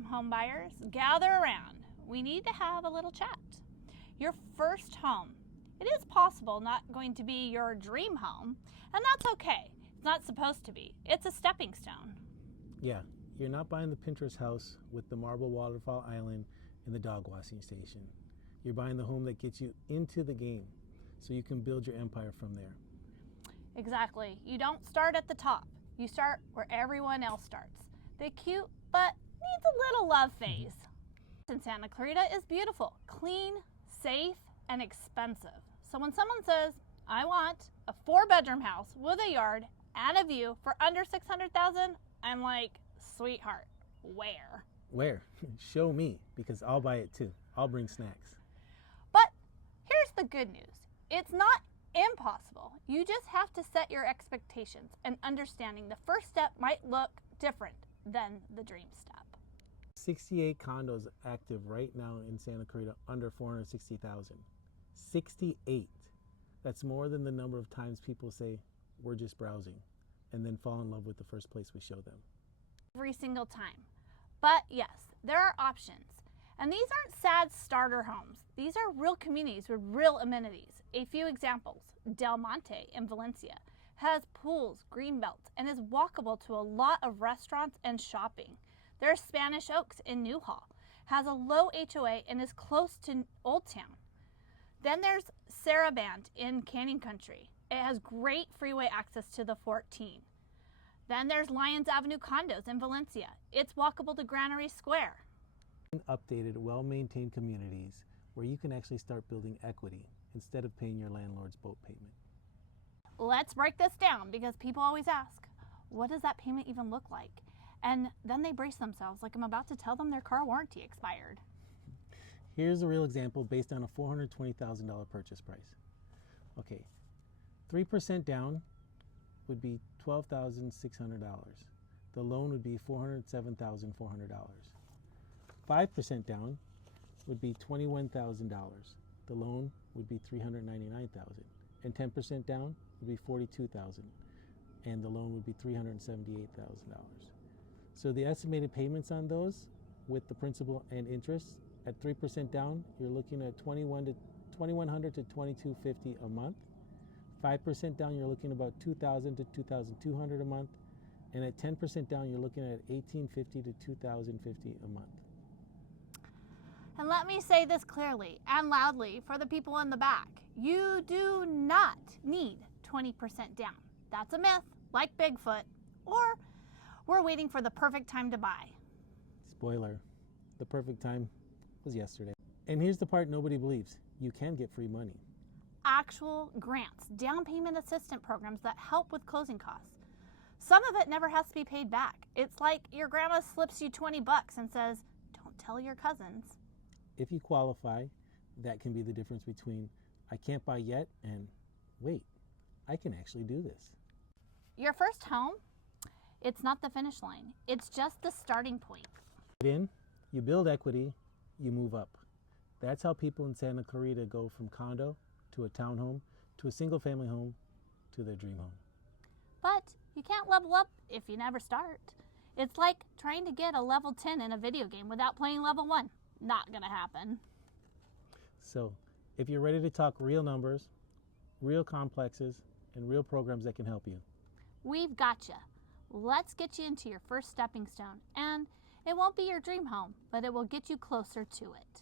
Home buyers, gather around. We need to have a little chat. Your first home. It is possible not going to be your dream home, and that's okay. It's not supposed to be. It's a stepping stone. Yeah, you're not buying the Pinterest house with the marble waterfall island and the dog washing station. You're buying the home that gets you into the game so you can build your empire from there. Exactly. You don't start at the top. You start where everyone else starts. The cute but needs a little love phase. In Santa Clarita is beautiful, clean, safe, and expensive. So when someone says, I want a 4-bedroom house with a yard and a view for under $600,000, I'm like, sweetheart, where? Where? Show me, because I'll buy it too. I'll bring snacks. But here's the good news. It's not impossible. You just have to set your expectations and understanding the first step might look different than the dream step. 68 condos active right now in Santa Clarita under 460,000. 68. That's more than the number of times people say we're just browsing and then fall in love with the first place we show them. Every single time. But yes, there are options. And these aren't sad starter homes. These are real communities with real amenities. A few examples. Del Monte in Valencia has pools, greenbelt, and is walkable to a lot of restaurants and shopping. There's Spanish Oaks in Newhall, has a low HOA and is close to Old Town. Then there's Saraband in Canyon Country. It has great freeway access to the 14. Then there's Lyons Avenue Condos in Valencia. It's walkable to Granary Square. Updated, well-maintained communities where you can actually start building equity instead of paying your landlord's boat payment. Let's break this down because people always ask, what does that payment even look like? And then they brace themselves like I'm about to tell them their car warranty expired. Here's a real example based on a $420,000 purchase price. Okay, 3% down would be $12,600. The loan would be $407,400. 5% down would be $21,000. The loan would be $399,000. And 10% down would be $42,000. And the loan would be $378,000. So the estimated payments on those with the principal and interest at 3% down, you're looking at $2,100 to $2,250 a month. 5% down, you're looking at about $2,000 to $2,200 a month. And at 10% down, you're looking at $1,850 to $2,050 a month. And let me say this clearly and loudly for the people in the back. You do not need 20% down. That's a myth, like Bigfoot, or we're waiting for the perfect time to buy. Spoiler, the perfect time was yesterday. And here's the part nobody believes. You can get free money. Actual grants, down payment assistance programs that help with closing costs. Some of it never has to be paid back. It's like your grandma slips you $20 and says, don't tell your cousins. If you qualify, that can be the difference between I can't buy yet and wait, I can actually do this. Your first home, it's not the finish line. It's just the starting point. You build equity, you move up. That's how people in Santa Clarita go from condo to a townhome to a single family home to their dream home. But you can't level up if you never start. It's like trying to get a level 10 in a video game without playing level 1. Not gonna happen. So if you're ready to talk real numbers, real complexes, and real programs that can help you, we've got you. Let's get you into your first stepping stone. And it won't be your dream home, but it will get you closer to it.